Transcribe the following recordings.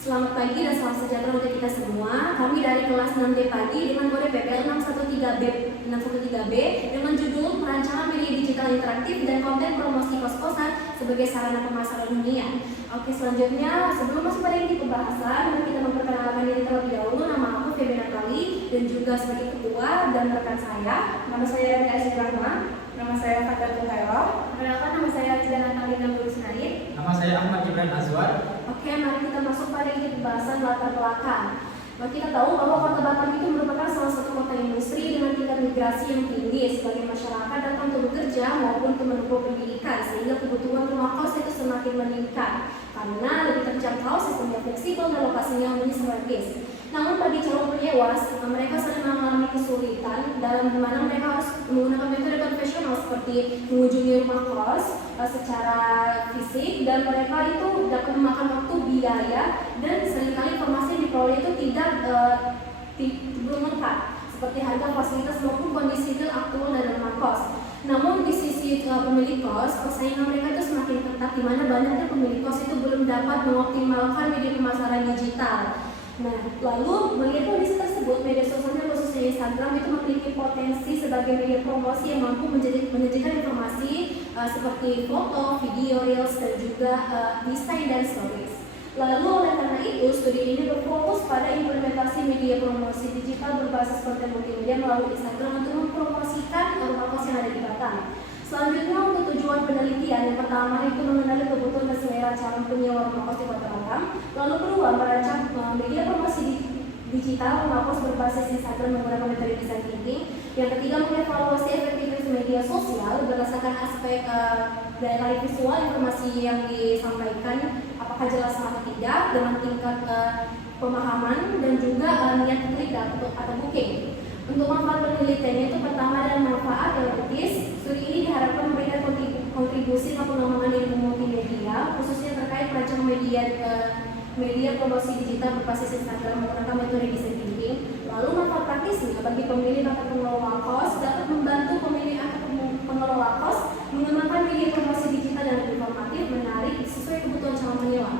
Selamat pagi dan salam sejahtera untuk kita semua. Kami dari kelas 6D pagi dengan kode PPL 613B dengan judul Perancangan Media Digital Interaktif dan Konten Promosi Kos-kosan sebagai Sarana Pemasaran Hunian. Oke, selanjutnya sebelum masuk pada inti pembahasan, mari kita memperkenalkan diri terlebih dahulu. Nama aku Feby Natali dan juga sebagai ketua dan rekan saya. Nama saya Ria Rahma. Nama saya Fajar Tuhaira. Perkenalkan, nama saya Cida Natalina Burisnaid. Nama saya Ahmad Gibran Azwar. Oke, mari kita masuk pada inti pembahasan latar belakang. Kita tahu bahwa Kota Batam itu merupakan salah satu kota industri dengan tingkat migrasi yang tinggi sebagai masyarakat datang untuk bekerja maupun untuk menempuh pendidikan, sehingga kebutuhan rumah kos itu semakin meningkat karena lebih terjangkau, sistemnya fleksibel dan lokasinya unik strategis. Namun bagi calon penyewa, mereka sering mengalami kesulitan dalam mana mereka harus menggunakan metode konvensional seperti mengunjungi rumah kos secara fisik, dan mereka itu dapat memakan waktu, biaya, dan seringkali informasi yang diperoleh itu belum lengkap seperti harga, fasilitas maupun kondisi real aktual dari rumah kos. Namun di sisi pemilik kos, persaingan mereka itu semakin ketat di mana banyaknya pemilik kos itu belum dapat mengoptimalkan media pemasaran digital. Nah, lalu melihat kondisi tersebut, media sosial khususnya Instagram itu memiliki potensi sebagai media promosi yang mampu menyajikan informasi seperti foto, video, reels, dan juga desain dan stories. Lalu oleh karena itu, studi ini berfokus pada implementasi media promosi digital berbasis konten multimedia melalui Instagram untuk mempromosikan rumah kos yang ada di Batam. Selanjutnya, untuk tujuan penelitian, yang pertama itu mengenali kebutuhan dan selera calon penyewa rumah kos di Kota Batam. Lalu kedua, merancang media promosi digital rumah kos berbasis Instagram menggunakan metode design thinking. Yang ketiga, mengevaluasi efektivitas media sosial berdasarkan aspek dari visual informasi yang disampaikan, apakah jelas atau tidak, dengan tingkat pemahaman dan juga niat klik atau booking. Untuk manfaat penelitiannya itu pertama dan manfaat teoritis, studi ini diharapkan memberikan kontribusi ke pengembangan ilmu multimedia, khususnya terkait perancang media promosi digital berbasis Instagram menggunakan metode design thinking. Lalu manfaat praktisnya bagi pemilik atau pengelola kos dapat membantu pemilik atau pengelola kos mengembangkan media promosi digital yang lebih informatif, menarik, sesuai kebutuhan calon penyewa.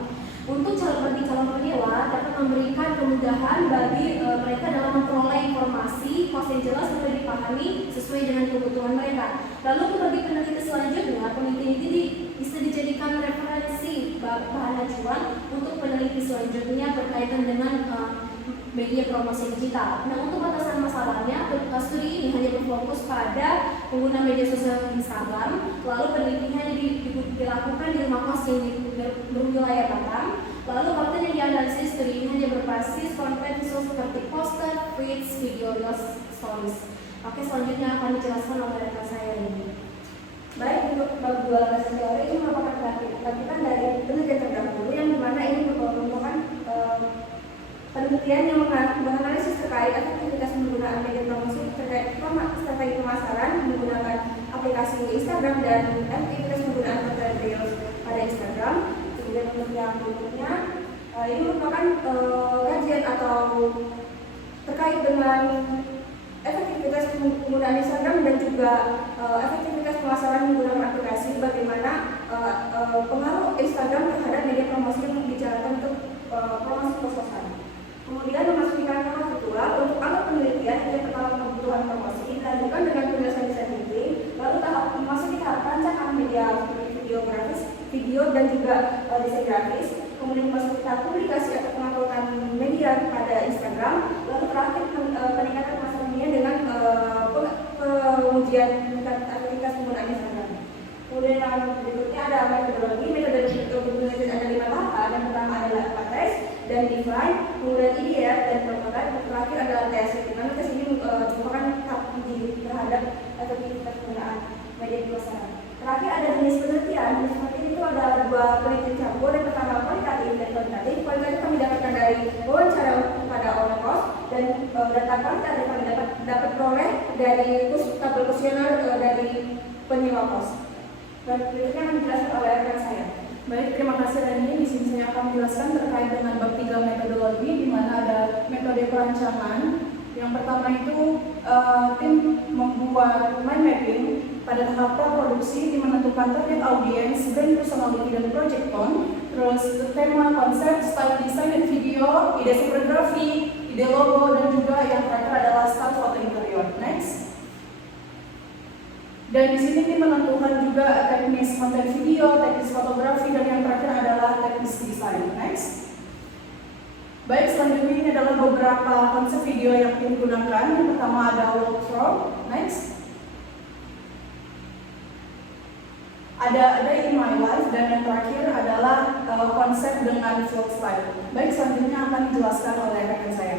Untuk calon penyewa dapat memberikan kemudahan bagi mereka dalam memperoleh informasi kos yang jelas dan dipahami sesuai dengan kebutuhan mereka. Lalu bagi peneliti selanjutnya, peneliti ini bisa dijadikan referensi bahan acuan untuk peneliti selanjutnya berkaitan dengan media promosi digital. Nah, untuk batasan masalahnya, studi ini hanya berfokus pada pengguna media sosial Instagram. Lalu penelitiannya dilakukan di rumah kos yang berwilayah Batam. Lalu konten yang dianalisis studi ini hanya berbasis konten visual seperti poster, tweets, video, reels, stories. Oke, selanjutnya akan dijelaskan oleh rekan saya ini. Baik, untuk bab 2 lesson teori ini merupakan lanjutan dari penelitian terdahulu yang dimana ini merupakan penelitian yang menganalisis terkait efektivitas penggunaan media promosi terkait strategi pemasaran menggunakan aplikasi Instagram dan efektivitas penggunaan konten reels pada Instagram. Kemudian untuk yang berikutnya, ini merupakan kajian atau terkait dengan efektivitas penggunaan Instagram dan juga efektivitas pemasaran menggunakan aplikasi, bagaimana pengaruh Instagram terhadap media promosi yang dijalankan untuk promosi kos-kosan. Kemudian memasuki ranah kedua, untuk alat penelitian yang pertama kebutuhan promosi dilanjutkan dengan penjelasan desain thinking, lalu memasuki tahap rancangan media video dan juga desain grafis, kemudian memasuki tahap publikasi atau penguploadan media pada Instagram, lalu terakhir peningkatan pemasarannya dengan pengujian aktivitas penggunaan Instagram. Kemudian yang berikutnya ada metode penelitian, ada 5 tahap. Yang pertama adalah tes dan define, kemudian IDF dan prototype, terakhir adalah tes. Dimana tes ini merupakan tahap uji terhadap efektivitas penggunaan media pemasaran. Terakhir ada jenis penelitian. Jenis penelitian itu ada 2 penelitian campur. Yang pertama kualitatif dan kuantitatif. Kualitatif kami dapatkan dari wawancara pada owner kos, dan data kualitatif kami dapat peroleh dari tabel kuesioner dari penyewa kos. Dan berikutnya akan dijelaskan oleh rekan saya. Baik, terima kasih Reni. Di sini saya akan menjelaskan terkait dengan bab 3 metodologi, di mana ada metode perancangan. Yang pertama itu tim membuat mind mapping pada tahap praproduksi, di menentukan target audiens, brand personality dan project tone. terus tema, konsep, style desain dan video, ide fotografi, ide logo, dan juga yang terakhir adalah style foto interior. Next. Dan di sini tim menentukan juga teknis konten video, teknis fotografi, dan yang terakhir adalah teknis desain. Next. Baik, selanjutnya ini adalah beberapa konsep video yang tim gunakan. Yang pertama ada walkthrough. Next. Ada in my life, dan yang terakhir adalah konsep dengan vlog style. Baik, selanjutnya akan dijelaskan oleh rekan saya.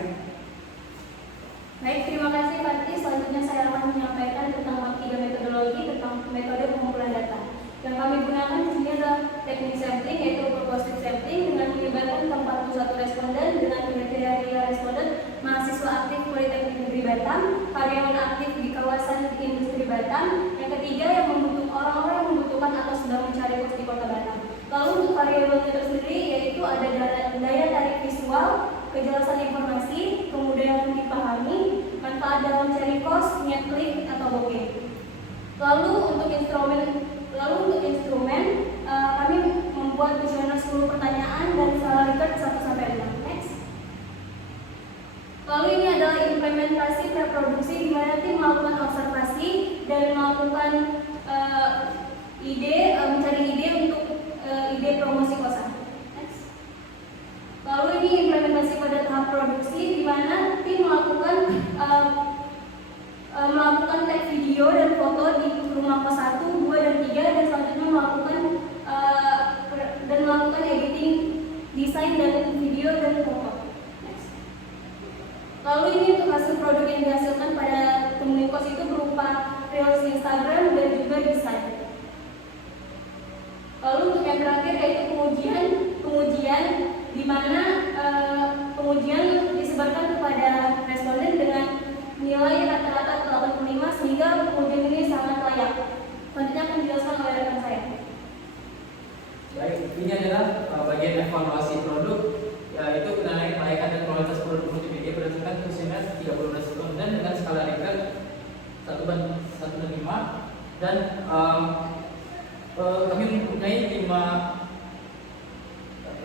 Baik, terima kasih Fatih. Selanjutnya saya akan menyampaikan tentang 3 metodologi tentang metode pengumpulan data. Yang kami gunakan di sini adalah teknik sampling, yaitu purposive sampling dengan melibatkan 41 responden dengan kriteria responden mahasiswa aktif Politeknik Negeri Batam, karyawan aktif di kawasan industri Batam. Yang ketiga, yang orang-orang yang membutuhkan atau sedang mencari kos di Kota Batam. Lalu untuk variabelnya tersendiri yaitu ada daya tarik visual, kejelasan informasi, kemudahan dipahami, manfaat dalam mencari kos, niat klik atau bokeh. Lalu untuk instrumen kami membuat kuesioner 10 pertanyaan dan skala Likert 1 sampai 5. Next. Lalu ini adalah implementasi preproduksi di mana tim melakukan observasi dan melakukan mencari ide untuk ide promosi kosan. Next. Lalu ini implementasi pada tahap produksi di mana tim melakukan tag video dan foto di rumah kos 1, 2, dan 3 dan selanjutnya melakukan editing, desain dan video dan foto. Next. Lalu ini untuk hasil produk yang dihasilkan pada pemilik kos itu berupa reels Instagram dan juga desain. Lalu untuk yang terakhir yaitu pengujian di mana pengujian disebarkan kepada responden dengan nilai rata-rata 85 sehingga pengujian ini sangat layak. Selanjutnya akan dijelaskan oleh rekan saya. Baik, ini adalah bagian evaluasi produk, yaitu penilaian kelayakan dan kualitas produk multimedia berdasarkan kuesioner 30 responden dengan skala Likert 1:5 dan kami mempunyai 5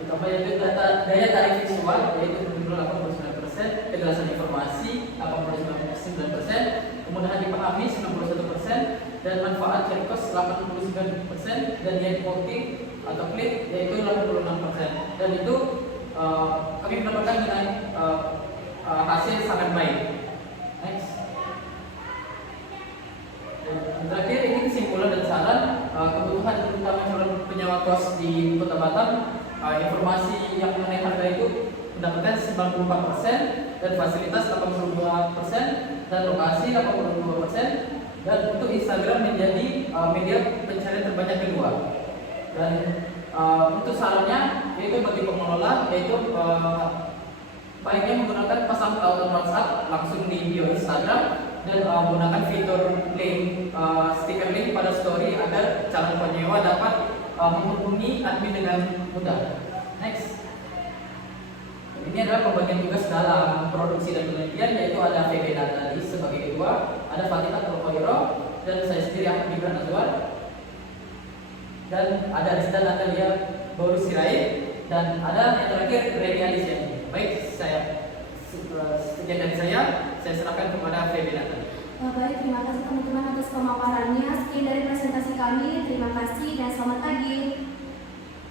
utama yaitu daya tarik visual yaitu 89%, kejelasan informasi 89%, kemudahan dipahami 91%, dan manfaat cari kos 89%, dan niat clicking atau klik yaitu 86%. Dan itu kami mendapatkan dengan hasil sangat baik. Next. Terakhir ini kesimpulan dan saran kebutuhan terutama calon penyewa kos di Kota Batam. Informasi yang mengenai harga itu mendapatkan 94% dan fasilitas 82% dan lokasi 82%, dan untuk Instagram menjadi media pencarian terbanyak kedua. Dan untuk sarannya yaitu bagi pengelola yaitu baiknya menggunakan pasang tautan WhatsApp langsung di bio Instagram dan menggunakan fitur link stiker link pada story agar calon penyewa dapat menghubungi admin dengan mudah. Next. Ini adalah pembagian tugas dalam produksi dan penelitian, yaitu ada VB Natali sebagai ketua, ada Fatihah Trokoiro, dan saya sendiri Ahmad Gibran Azwar, dan ada Rizda Natalia Bauru Sirait, dan ada yang terakhir Reni Alisiani. Baik, sekian dari saya serahkan kepada VB Natali. Baik, terima kasih teman-teman atas pemaparannya. Sekian dari presentasi kami. Terima kasih dan selamat pagi.